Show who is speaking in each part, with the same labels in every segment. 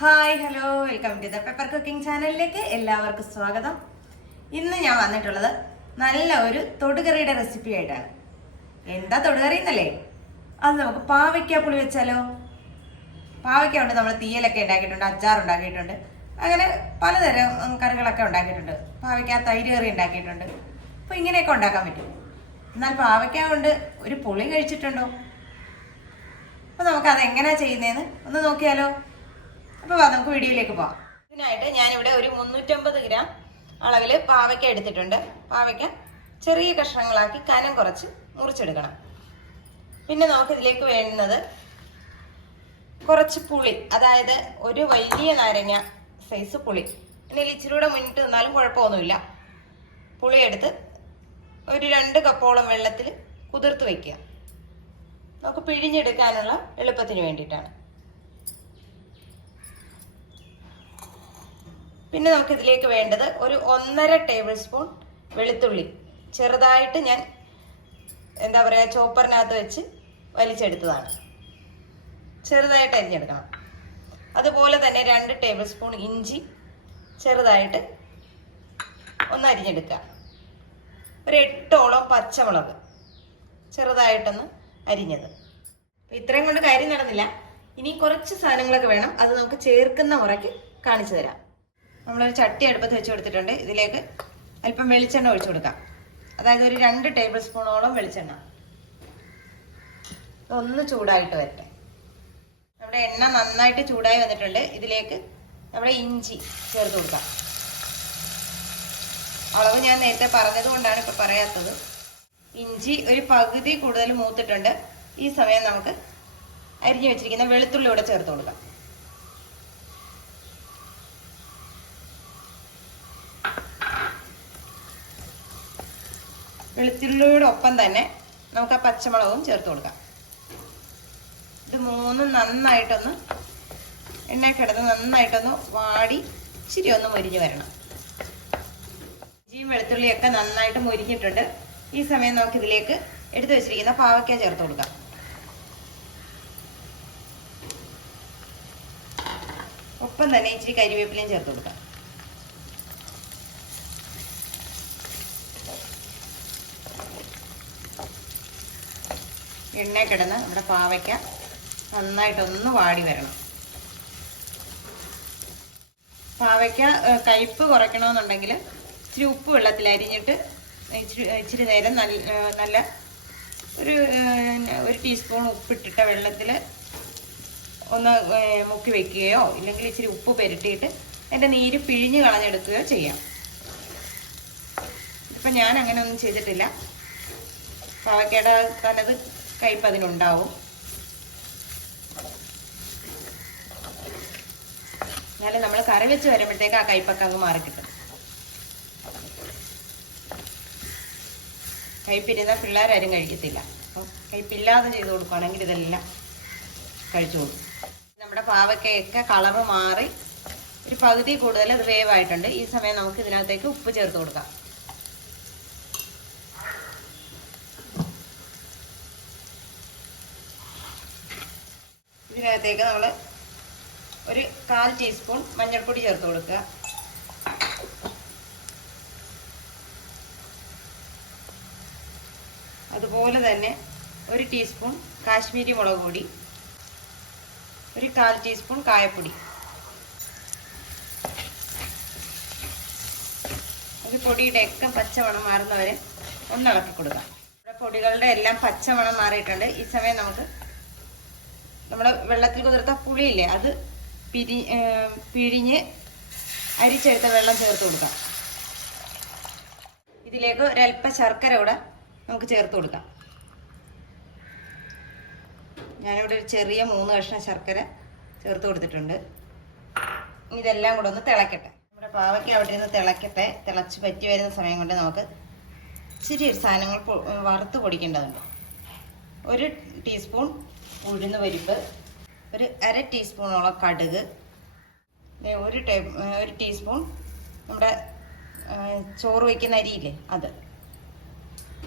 Speaker 1: Hi hello. Welcome to the paper cooking ചാനലിലേക്ക് എല്ലാവർക്കും സ്വാഗതം. ഇന്ന് ഞാൻ വന്നിട്ടുള്ളത് നല്ല ഒരു തൊടുകറിയുടെ റെസിപ്പി ആയിട്ടാണ്. എന്താ തൊടുകറി എന്നല്ലേ? അത് നമുക്ക് പാവയ്ക്ക പുളി വെച്ചാലോ? പാവയ്ക്ക കൊണ്ട് നമ്മൾ തീയലൊക്കെ ഉണ്ടാക്കിയിട്ടുണ്ട് അച്ചാർ ഉണ്ടാക്കിയിട്ടുണ്ട്. അങ്ങനെ പലതരം കറികളൊക്കെ ഉണ്ടാക്കിയിട്ടുണ്ട്. പാവയ്ക്ക തൈര് കറി ഉണ്ടാക്കിയിട്ടുണ്ട്. അപ്പോൾ ഇങ്ങനെയൊക്കെ ഉണ്ടാക്കാൻ പറ്റും. എന്നാൽ പാവയ്ക്ക കൊണ്ട് ഒരു പുളി കഴിച്ചിട്ടുണ്ടോ? അപ്പോൾ നമുക്ക് അത് എങ്ങനെയാണ് ചെയ്യുന്നതെന്ന് ഒന്ന് നോക്കിയാലോ? അപ്പോൾ വാ നമുക്ക് വീഡിയോയിലേക്ക് പോവാം. ഇതിനായിട്ട് ഞാനിവിടെ ഒരു മുന്നൂറ്റമ്പത് ഗ്രാം അളവിൽ പാവയ്ക്ക എടുത്തിട്ടുണ്ട്. പാവയ്ക്ക ചെറിയ കഷ്ണങ്ങളാക്കി കനം കുറച്ച് മുറിച്ചെടുക്കണം. പിന്നെ നമുക്ക് ഇതിലേക്ക് വേണ്ടുന്നത് കുറച്ച് പുളി അതായത് ഒരു വലിയ നാരങ്ങ സൈസ് പുളി. പിന്നെ ഇച്ചിരി കൂടെ മുന്നിട്ട് നിന്നാലും കുഴപ്പമൊന്നുമില്ല. പുളി എടുത്ത് ഒരു രണ്ട് കപ്പോളം വെള്ളത്തിൽ കുതിർത്ത് വയ്ക്കുക നമുക്ക് പിഴിഞ്ഞെടുക്കാനുള്ള എളുപ്പത്തിന് വേണ്ടിയിട്ടാണ്. പിന്നെ നമുക്ക് ഇതിലേക്ക് വേണ്ടത് ഒരു ഒന്നര ടേബിൾ സ്പൂൺ വെളുത്തുള്ളി. ചെറുതായിട്ട് ഞാൻ എന്താ പറയുക ചോപ്പറിനകത്ത് വെച്ച് വലിച്ചെടുത്തതാണ്. ചെറുതായിട്ട് അരിഞ്ഞെടുക്കണം. അതുപോലെ തന്നെ രണ്ട് ടേബിൾ സ്പൂൺ ഇഞ്ചി ചെറുതായിട്ട് ഒന്ന് അരിഞ്ഞെടുക്കുക. ഒരു എട്ടോളം പച്ചമുളക് ചെറുതായിട്ടൊന്ന് അരിഞ്ഞത്. ഇത്രയും കൊണ്ട് കാര്യം നടന്നില്ല. ഇനി കുറച്ച് സാധനങ്ങളൊക്കെ വേണം. അത് നമുക്ക് ചേർക്കുന്ന മുറയ്ക്ക് കാണിച്ചു തരാം. നമ്മളൊരു ചട്ടി അടുപ്പത്ത് വെച്ച് കൊടുത്തിട്ടുണ്ട്. ഇതിലേക്ക് അല്പം വെളിച്ചെണ്ണ ഒഴിച്ചു കൊടുക്കാം. അതായത് ഒരു രണ്ട് ടേബിൾ സ്പൂണോളം വെളിച്ചെണ്ണ. ഒന്ന് ചൂടായിട്ട് വരട്ടെ. നമ്മുടെ എണ്ണ നന്നായിട്ട് ചൂടായി വന്നിട്ടുണ്ട്. ഇതിലേക്ക് നമ്മുടെ ഇഞ്ചി ചേർത്ത് കൊടുക്കാം. അളവ് ഞാൻ നേരത്തെ പറഞ്ഞത് കൊണ്ടാണ് ഇപ്പൊ പറയാത്തത്. ഇഞ്ചി ഒരു പകുതി കൂടുതൽ മൂത്തിട്ടുണ്ട്. ഈ സമയം നമുക്ക് അരിഞ്ഞു വെച്ചിരിക്കുന്ന വെളുത്തുള്ളി കൂടെ ചേർത്ത് കൊടുക്കാം. വെളുത്തുള്ളിയുടെ ഒപ്പം തന്നെ നമുക്ക് ആ പച്ചമുളകും ചേർത്ത് കൊടുക്കാം. ഇത് മൂന്നും നന്നായിട്ടൊന്ന് എണ്ണ കിടന്ന് നന്നായിട്ടൊന്ന് വാടി ഇച്ചിരി ഒന്ന് മുരിഞ്ഞ് വരണം. ഇഞ്ചിയും വെളുത്തുള്ളിയൊക്കെ നന്നായിട്ട് മുരിഞ്ഞിട്ടുണ്ട്. ഈ സമയം നമുക്ക് ഇതിലേക്ക് എടുത്തു വെച്ചിരിക്കുന്ന പാവയ്ക്ക ചേർത്ത് കൊടുക്കാം. ഒപ്പം തന്നെ ഇച്ചിരി കരിവേപ്പിലയും ചേർത്ത് കൊടുക്കാം. എണ്ണ നമ്മുടെ പാവയ്ക്ക നന്നായിട്ടൊന്ന് വാടി വരണം. പാവയ്ക്ക കയ്പ്പ് കുറയ്ക്കണമെന്നുണ്ടെങ്കിൽ ഇച്ചിരി ഉപ്പ് വെള്ളത്തിൽ അരിഞ്ഞിട്ട് ഇച്ചിരി ഇച്ചിരി നേരം നല്ല നല്ല ഒരു ഒരു ടീസ്പൂൺ ഉപ്പിട്ടിട്ട വെള്ളത്തിൽ ഒന്ന് മുക്കി വെക്കുകയോ ഇല്ലെങ്കിൽ ഇച്ചിരി ഉപ്പ് പെരട്ടിയിട്ട് അതിന്റെ നീര് പിഴിഞ്ഞ് കളഞ്ഞെടുക്കുകയോ ചെയ്യാം. ഇപ്പം ഞാൻ അങ്ങനെ ഒന്നും ചെയ്തിട്ടില്ല. പാവയ്ക്കയുടെ തനത് കയ്പ് അതിനുണ്ടാവും എന്നാലും നമ്മൾ കറി വെച്ച് വരുമ്പോഴത്തേക്ക് ആ കയ്പൊക്കെ അങ്ങ് മാറി കിട്ടും. കയ്പിരുന്ന പിള്ളേരാരും കഴിക്കത്തില്ല. അപ്പം കയ്പില്ലാതെ ചെയ്ത് കൊടുക്കുകയാണെങ്കിൽ ഇതെല്ലാം കഴിച്ചു കൊടുക്കും. നമ്മുടെ പാവക്കയൊക്കെ കളറ് മാറി ഒരു പകുതി കൂടുതൽ അത് വേവായിട്ടുണ്ട്. ഈ സമയം നമുക്ക് ഇതിനകത്തേക്ക് ഉപ്പ് ചേർത്ത് കൊടുക്കാം. ഇതിനകത്തേക്ക് നമ്മൾ ഒരു കാൽ ടീസ്പൂൺ മഞ്ഞൾപ്പൊടി ചേർത്ത് കൊടുക്കുക. അതുപോലെ തന്നെ ഒരു ടീസ്പൂൺ കാശ്മീരി മുളക് പൊടി ഒരു കാൽ ടീസ്പൂൺ കായപ്പൊടി. ഈ പൊടിയുടെ ഒക്കെ പച്ചമണം മാറുന്നവരെ ഒന്നിളക്കി കൊടുക്കാം. പൊടികളുടെ എല്ലാം പച്ചമണം മാറിയിട്ടുണ്ട്. ഈ സമയം നമുക്ക് നമ്മൾ വെള്ളത്തിൽ കുതിർത്ത പുളിയില്ലേ അത് പിരി പിഴിഞ്ഞ് അരിച്ചെടുത്ത വെള്ളം ചേർത്ത് കൊടുക്കാം. ഇതിലേക്ക് ഒരല്പം ശർക്കര കൂടെ നമുക്ക് ചേർത്ത് കൊടുക്കാം. ഞാനിവിടെ ഒരു ചെറിയ മൂന്ന് കഷ്ണം ശർക്കര ചേർത്ത് കൊടുത്തിട്ടുണ്ട്. ഇതെല്ലാം കൂടെ ഒന്ന് തിളക്കട്ടെ. നമ്മുടെ പാവയ്ക്ക് അവിടെ നിന്ന് തിളക്കട്ടെ. തിളച്ച് പറ്റി വരുന്ന സമയം കൊണ്ട് നമുക്ക് ഇച്ചിരി സാധനങ്ങൾ വറുത്ത് പൊടിക്കേണ്ടതുണ്ട്. ഒരു ടീസ്പൂൺ ഉഴുന്ന് പരിപ്പ് ഒരു അര ടീസ്പൂണോളം കടുക് ഒരു ടേ ഒരു ടീസ്പൂൺ നമ്മുടെ ചോറ് വയ്ക്കുന്ന അരിയില്ലേ അത്.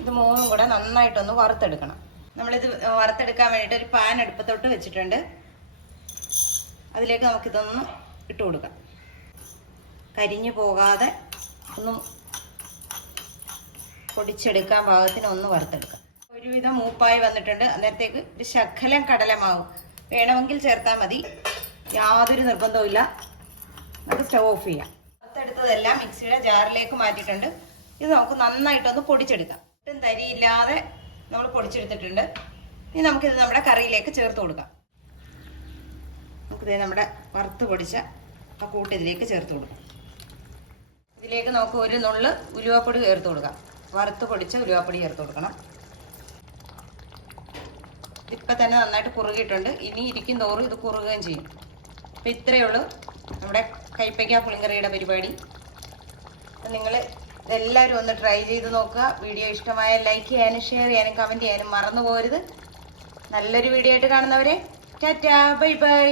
Speaker 1: ഇത് മൂന്നും കൂടെ നന്നായിട്ടൊന്ന് വറുത്തെടുക്കണം. നമ്മളിത് വറുത്തെടുക്കാൻ വേണ്ടിയിട്ട് ഒരു പാൻ അടുപ്പത്തോട്ട് വെച്ചിട്ടുണ്ട്. അതിലേക്ക് നമുക്കിതൊന്ന് ഇട്ട് കൊടുക്കാം. കരിഞ്ഞു പോകാതെ ഒന്ന് പൊടിച്ചെടുക്കാൻ പാകത്തിന് ഒന്ന് വറുത്തെടുക്കാം. ഒരുവിധം മൂപ്പായി വന്നിട്ടുണ്ട്. അന്നേരത്തേക്ക് ഒരു ശകലം കടലമാവും. വേണമെങ്കിൽ ചേർത്താൽ മതി. യാതൊരു നിർബന്ധവുമില്ല നമുക്ക് സ്റ്റവ് ഓഫ് ചെയ്യാം. വറുത്തെടുത്തതെല്ലാം മിക്സിയുടെ ജാറിലേക്ക് മാറ്റിയിട്ടുണ്ട്. ഇത് നമുക്ക് നന്നായിട്ടൊന്ന് പൊടിച്ചെടുക്കാം. ഒട്ടും തരിയില്ലാതെ നമ്മൾ പൊടിച്ചെടുത്തിട്ടുണ്ട്. ഇനി നമുക്കിത് നമ്മുടെ കറിയിലേക്ക് ചേർത്ത് കൊടുക്കാം. നമുക്കിത് നമ്മുടെ വറുത്ത് പൊടിച്ച ആ കൂട്ട് ഇതിലേക്ക് ചേർത്ത് കൊടുക്കാം. ഇതിലേക്ക് നമുക്ക് ഒരു നുള്ള് ഉലുവാപ്പൊടി ചേർത്ത് കൊടുക്കാം. വറുത്ത് പൊടിച്ച ഉലുവാപ്പൊടി ചേർത്ത് കൊടുക്കണം. ഇപ്പം തന്നെ നന്നായിട്ട് കുറുകിയിട്ടുണ്ട്. ഇനി ഇരിക്കും തോറും ഇത് കുറുകുകയും ചെയ്യും. അപ്പം ഇത്രയേ ഉള്ളൂ നമ്മുടെ കൈപ്പയ്ക്ക പുളിങ്കറിയുടെ പരിപാടി. നിങ്ങൾ എല്ലാവരും ഒന്ന് ട്രൈ ചെയ്ത് നോക്കുക. വീഡിയോ ഇഷ്ടമായ ലൈക്ക് ചെയ്യാനും ഷെയർ ചെയ്യാനും കമന്റ് ചെയ്യാനും മറന്നു നല്ലൊരു വീഡിയോ ആയിട്ട് കാണുന്നവരെ ടാറ്റാ ബൈ ബൈ.